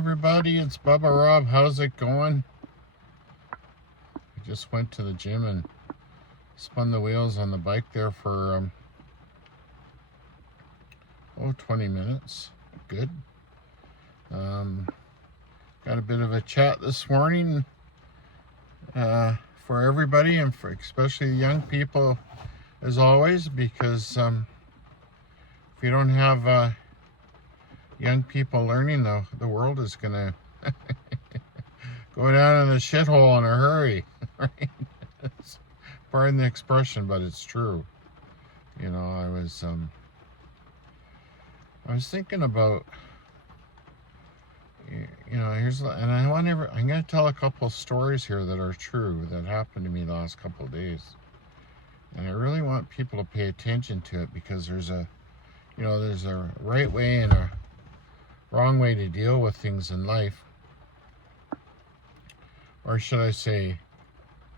everybody, it's Bubba Rob. How's it going? I just went to the gym and spun the wheels on the bike there for 20 minutes. Good. Got a bit of a chat this morning for everybody, and for especially young people as always, because if you don't have young people learning, the world is gonna go down in a shithole in a hurry, right? Pardon the expression, but it's true. You know, I was thinking about, you know, and I'm gonna tell a couple of stories here that are true, that happened to me the last couple of days, and I really want people to pay attention to it, because there's a right way and a wrong way to deal with things in life, or should I say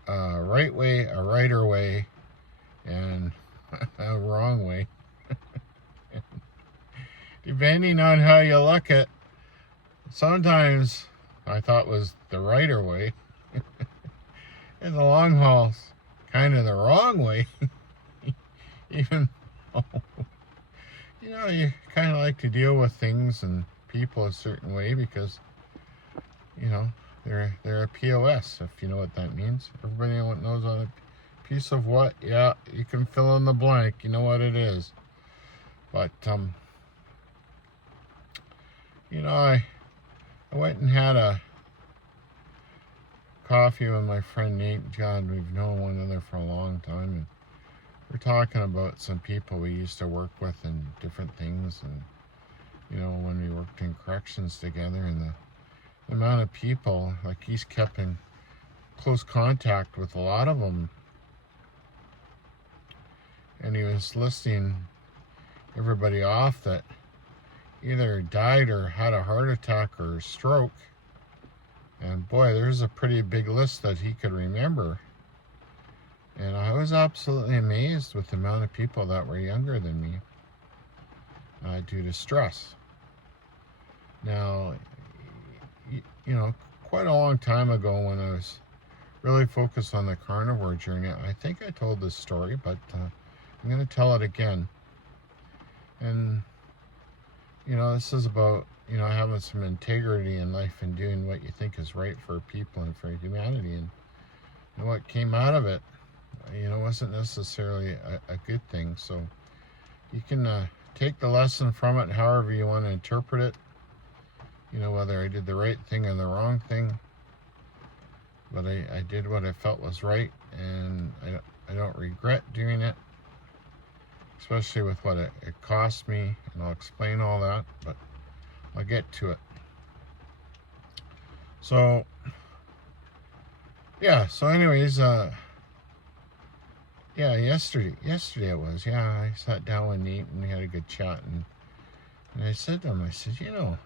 a right way, a righter way, and a wrong way. Depending on how you look at, sometimes I thought was the righter way. In the long haul, kind of the wrong way. Even though, you know, you kind of like to deal with things and people a certain way, because, you know, they're a POS, if you know what that means. Everybody knows on a piece of what? Yeah, you can fill in the blank. You know what it is. But you know, I went and had a coffee with my friend Nate. God, we've known one another for a long time, and we're talking about some people we used to work with and different things, and, you know, when we worked in corrections together, and the amount of people, like, he's kept in close contact with a lot of them, and he was listing everybody off that either died or had a heart attack or a stroke. And boy, there's a pretty big list that he could remember. And I was absolutely amazed with the amount of people that were younger than me due to stress. Now, you know, quite a long time ago, when I was really focused on the carnivore journey, I think I told this story, but I'm going to tell it again. And, you know, this is about, you know, having some integrity in life and doing what you think is right for people and for humanity. And what came out of it, you know, wasn't necessarily a good thing. So you can take the lesson from it however you want to interpret it. You know, whether I did the right thing or the wrong thing. But I did what I felt was right, and I don't regret doing it. Especially with what it cost me, and I'll explain all that, but I'll get to it. So, yeah, so anyways, yeah, yesterday it was, I sat down with Nate, and we had a good chat, and I said to him, I said, you know,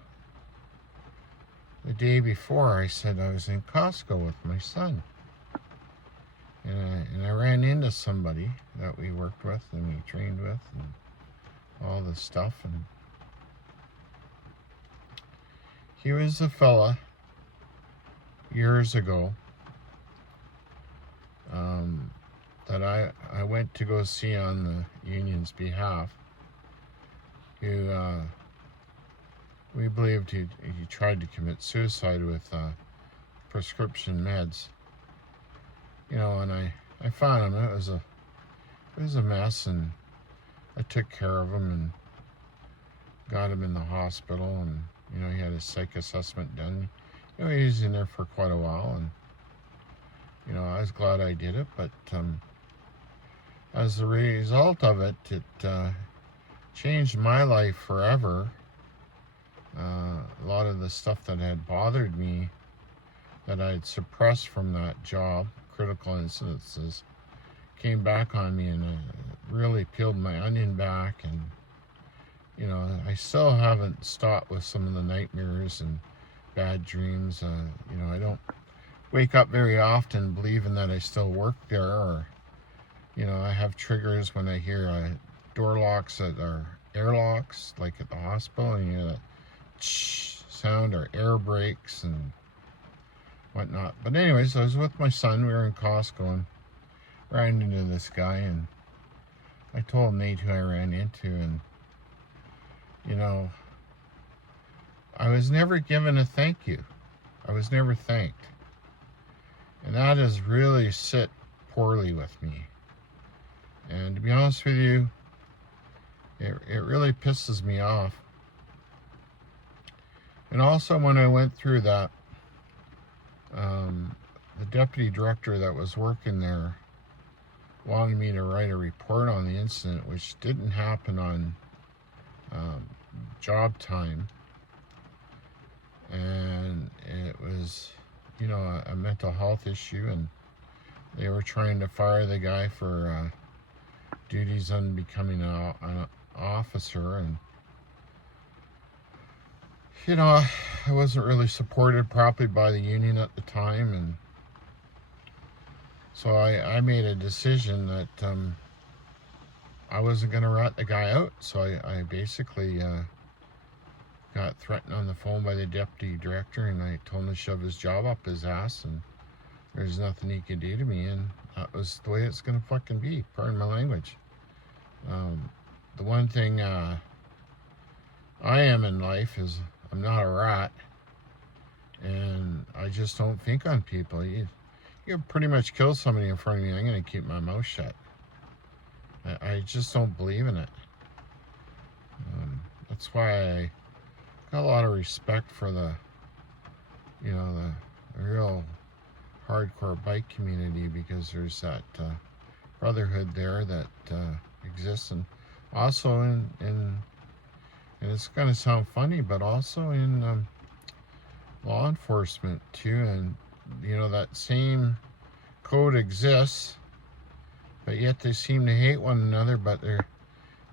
the day before, I said I was in Costco with my son. And I ran into somebody that we worked with and we trained with and all this stuff. And he was a fella years ago that I went to go see on the union's behalf, who we believed he tried to commit suicide with prescription meds. You know, and I found him. It was a mess, and I took care of him and got him in the hospital, and, you know, he had his psych assessment done. You know, he was in there for quite a while, and, you know, I was glad I did it, but as a result of it, it changed my life forever. A lot of the stuff that had bothered me, that I had suppressed from that job, critical incidences, came back on me, and really peeled my onion back. And, you know, I still haven't stopped with some of the nightmares and bad dreams. You know, I don't wake up very often believing that I still work there, or, you know, I have triggers when I hear door locks that are airlocks, like at the hospital, and you hear that sound or air brakes and whatnot. But anyways, I was with my son. We were in Costco and ran into this guy, and I told Nate who I ran into, and you know, I was never given a thank you. I was never thanked. And that has really sit poorly with me. And to be honest with you, it really pisses me off. And also when I went through that, the deputy director that was working there wanted me to write a report on the incident, which didn't happen on job time. And it was, you know, a mental health issue, and they were trying to fire the guy for duties unbecoming an officer. And you know, I wasn't really supported properly by the union at the time, and so I made a decision that I wasn't going to rat the guy out. So I basically got threatened on the phone by the deputy director, and I told him to shove his job up his ass, and there's nothing he could do to me, and that was the way it's gonna fucking be. Pardon my language. The one thing I am in life is I'm not a rat, and I just don't think on people. You pretty much kill somebody in front of me, I'm gonna keep my mouth shut. I just don't believe in it. That's why I got a lot of respect for the, you know, the real hardcore bike community, because there's that brotherhood there that exists, and also in and it's going to sound funny, but also in law enforcement too. And you know, that same code exists, but yet they seem to hate one another, but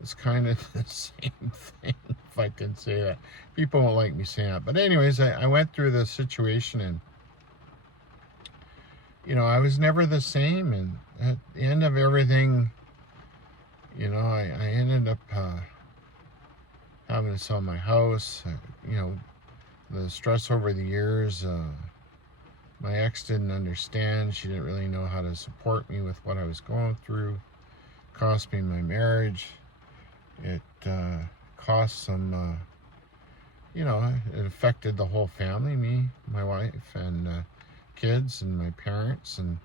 it's kind of the same thing, if I can say that. People won't like me saying that. But anyways, I went through the situation, and you know, I was never the same. And at the end of everything, you know, I ended up having to sell my house. You know, the stress over the years, my ex didn't understand. She didn't really know how to support me with what I was going through. Cost me my marriage. It cost some, you know, it affected the whole family, me, my wife, and kids, and my parents, and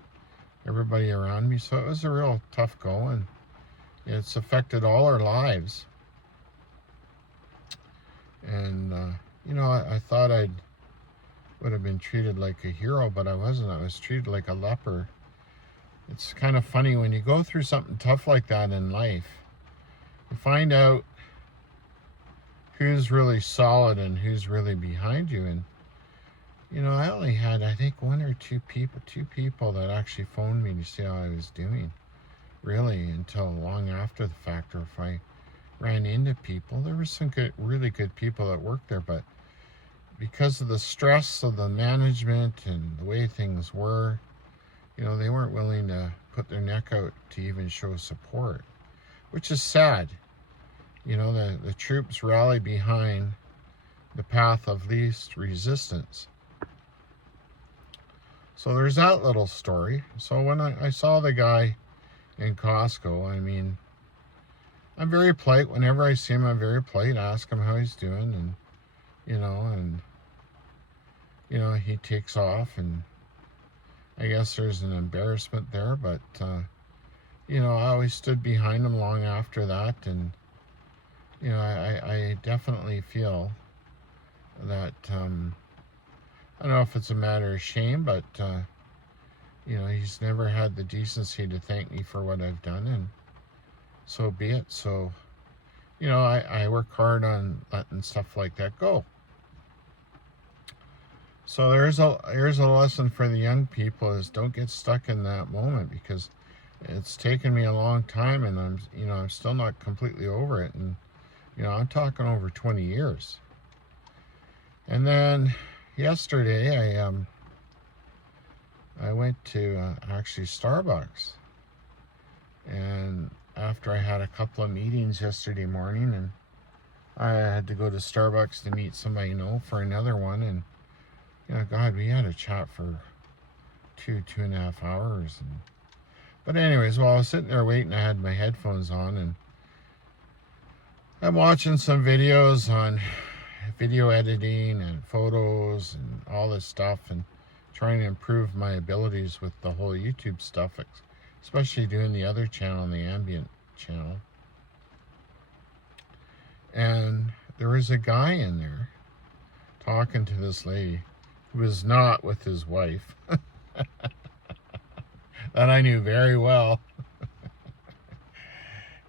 everybody around me. So it was a real tough go, and it's affected all our lives. And, you know, I thought I would have been treated like a hero, but I wasn't. I was treated like a leper. It's kind of funny when you go through something tough like that in life, you find out who's really solid and who's really behind you. And you know, I only had, I think, one or two people that actually phoned me to see how I was doing, really, until long after the fact. Or if I ran into people, there were some really good people that worked there, but because of the stress of the management and the way things were, you know, they weren't willing to put their neck out to even show support, which is sad. You know, the troops rally behind the path of least resistance. So there's that little story. So when I saw the guy in Costco, I mean, I'm very polite. Whenever I see him, I'm very polite. I ask him how he's doing, and you know, he takes off, and I guess there's an embarrassment there, but you know, I always stood behind him long after that. And you know, I definitely feel that I don't know if it's a matter of shame, but you know, he's never had the decency to thank me for what I've done, and so be it. So, you know, I work hard on letting stuff like that go. So here's a lesson for the young people: is don't get stuck in that moment, because it's taken me a long time, and I'm still not completely over it. And you know, I'm talking over 20 years. And then yesterday, I went to actually Starbucks, and after I had a couple of meetings yesterday morning, and I had to go to Starbucks to meet somebody, for another one. And, God, we had a chat for 2.5 hours. But anyways, while I was sitting there waiting, I had my headphones on, and I'm watching some videos on video editing and photos and all this stuff, and trying to improve my abilities with the whole YouTube stuff, especially doing the other channel, the ambient channel. And there was a guy in there talking to this lady who was not with his wife. That I knew very well.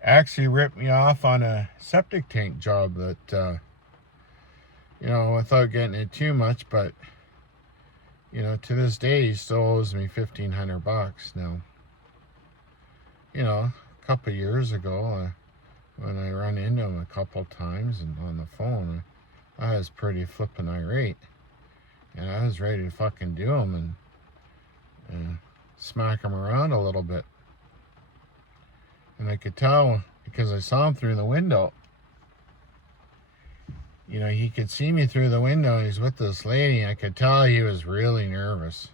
Actually ripped me off on a septic tank job that, without getting it too much, but, to this day, he still owes me $1,500. Now, a couple of years ago, when I run into him a couple times and on the phone, I was pretty flippin' irate. And I was ready to fucking do him and smack him around a little bit. And I could tell, because I saw him through the window. He could see me through the window. He's with this lady. I could tell he was really nervous.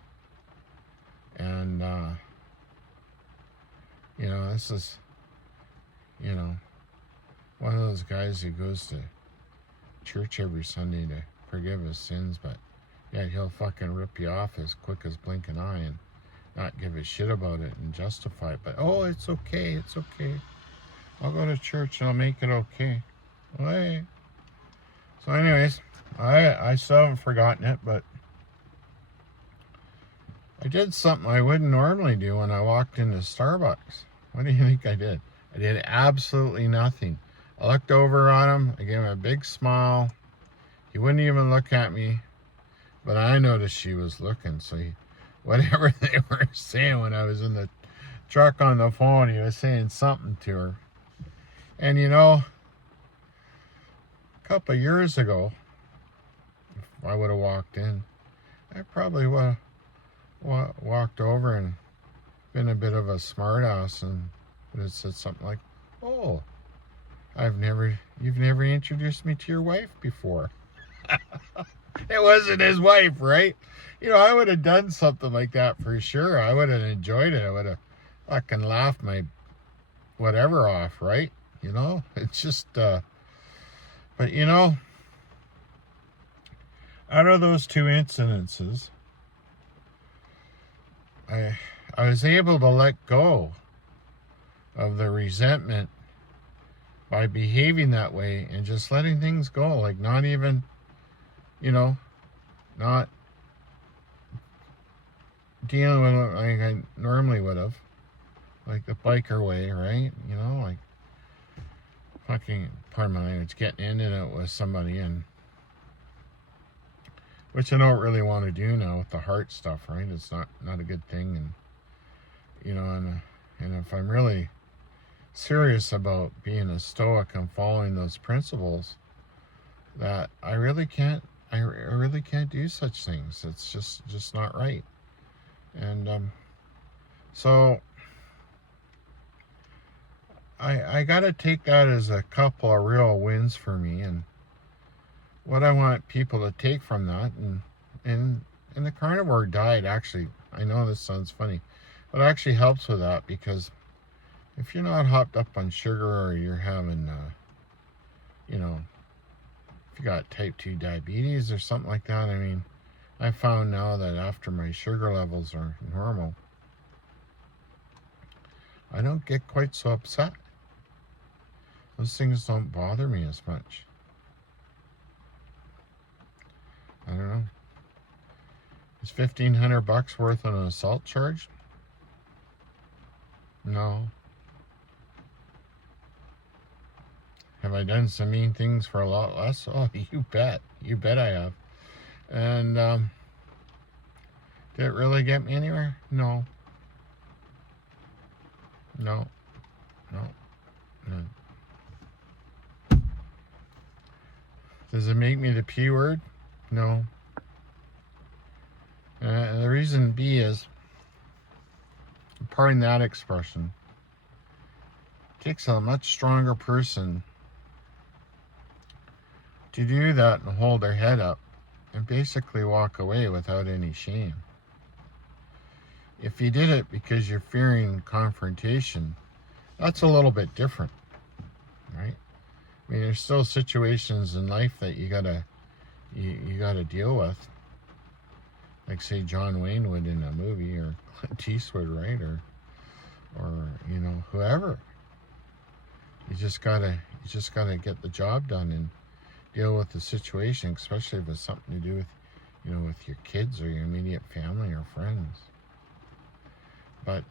And, this is, one of those guys who goes to church every Sunday to forgive his sins, but yet he'll fucking rip you off as quick as blink an eye and not give a shit about it and justify it. But, oh, it's okay, it's okay. I'll go to church and I'll make it okay. Well, hey. So anyways, I still haven't forgotten it, but I did something I wouldn't normally do when I walked into Starbucks. What do you think I did? I did absolutely nothing. I looked over on him. I gave him a big smile. He wouldn't even look at me, but I noticed she was looking. So whatever they were saying when I was in the truck on the phone, he was saying something to her. And a couple of years ago, if I would have walked in, I probably would have walked over and been a bit of a smartass and would have said something like, "Oh, you've never introduced me to your wife before." It wasn't his wife, right? I would have done something like that for sure. I would have enjoyed it. I would have fucking laughed my whatever off, right? It's just, but out of those two incidences, I was able to let go of the resentment by behaving that way and just letting things go, like not even, not dealing with it like I normally would have, like the biker way, right? Like fucking, pardon my language, getting into it with somebody, and which I don't really want to do now with the heart stuff, right? It's not a good thing, and and if I'm really serious about being a stoic and following those principles, that I really can't do such things. It's just not right. And so I gotta take that as a couple of real wins for me, and what I want people to take from that. And the carnivore diet, actually, I know this sounds funny, but it actually helps with that, because if you're not hopped up on sugar, or you're having if you got type 2 diabetes or something like that, I mean, I found now that after my sugar levels are normal, I don't get quite so upset. Those things don't bother me as much. I don't know. Is $1,500 worth an assault charge? No. Have I done some mean things for a lot less? Oh, you bet. You bet I have. And did it really get me anywhere? No. No. Does it make me the P word? No. The reason B is, pardon that expression, it takes a much stronger person to do that and hold their head up and basically walk away without any shame. If you did it because you're fearing confrontation, that's a little bit different, right? I mean, there's still situations in life that you gotta deal with, like say John Wayne would in a movie, or Clint Eastwood, right, or you know, whoever. You just gotta get the job done and deal with the situation, especially if it's something to do with, you know, with your kids or your immediate family or friends. But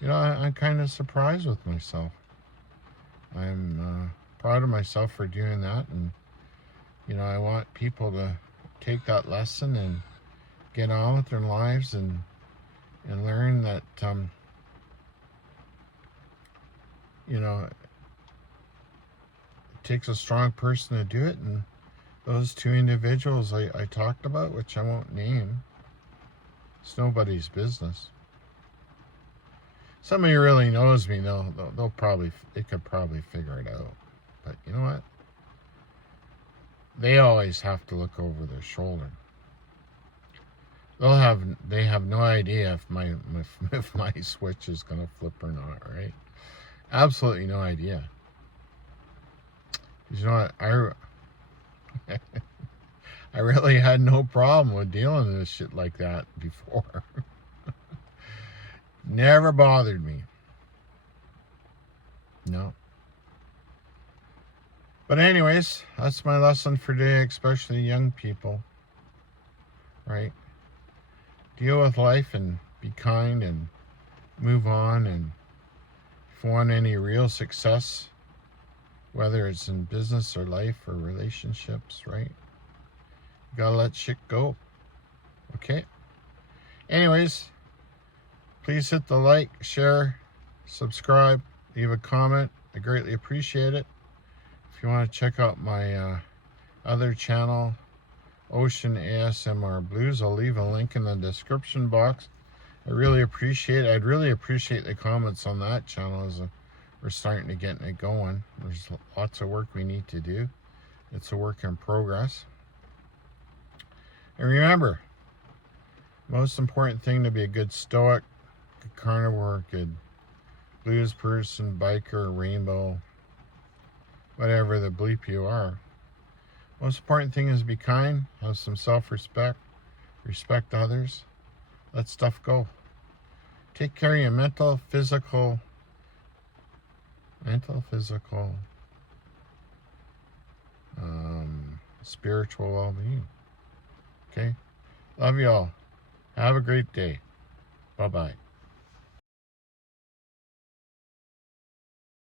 you know, I'm kind of surprised with myself. I'm proud of myself for doing that, and you know, I want people to take that lesson and get on with their lives and learn that you know, it takes a strong person to do it. And those two individuals I talked about, which I won't name, it's nobody's business. Somebody who really knows me, they could probably figure it out. But you know what? They always have to look over their shoulder. They have no idea if my switch is gonna flip or not, right? Absolutely no idea. You know what? I really had no problem with dealing with shit like that before. Never bothered me. No. But anyways, that's my lesson for today, especially young people. Right? Deal with life and be kind and move on. And if you want any real success, whether it's in business or life or relationships, right? You gotta let shit go. Okay? Anyways, please hit the like, share, subscribe, leave a comment. I greatly appreciate it. If you want to check out my other channel, Ocean ASMR Blues, I'll leave a link in the description box. I'd really appreciate the comments on that channel, as we're starting to get it going. There's lots of work we need to do. It's a work in progress. And remember, most important thing to be a good stoic, good carnivore, good blues person, biker, rainbow, whatever the bleep you are. Most important thing is be kind, have some self-respect, respect others, let stuff go. Take care of your mental, physical, spiritual well-being. Okay? Love you all. Have a great day. Bye-bye.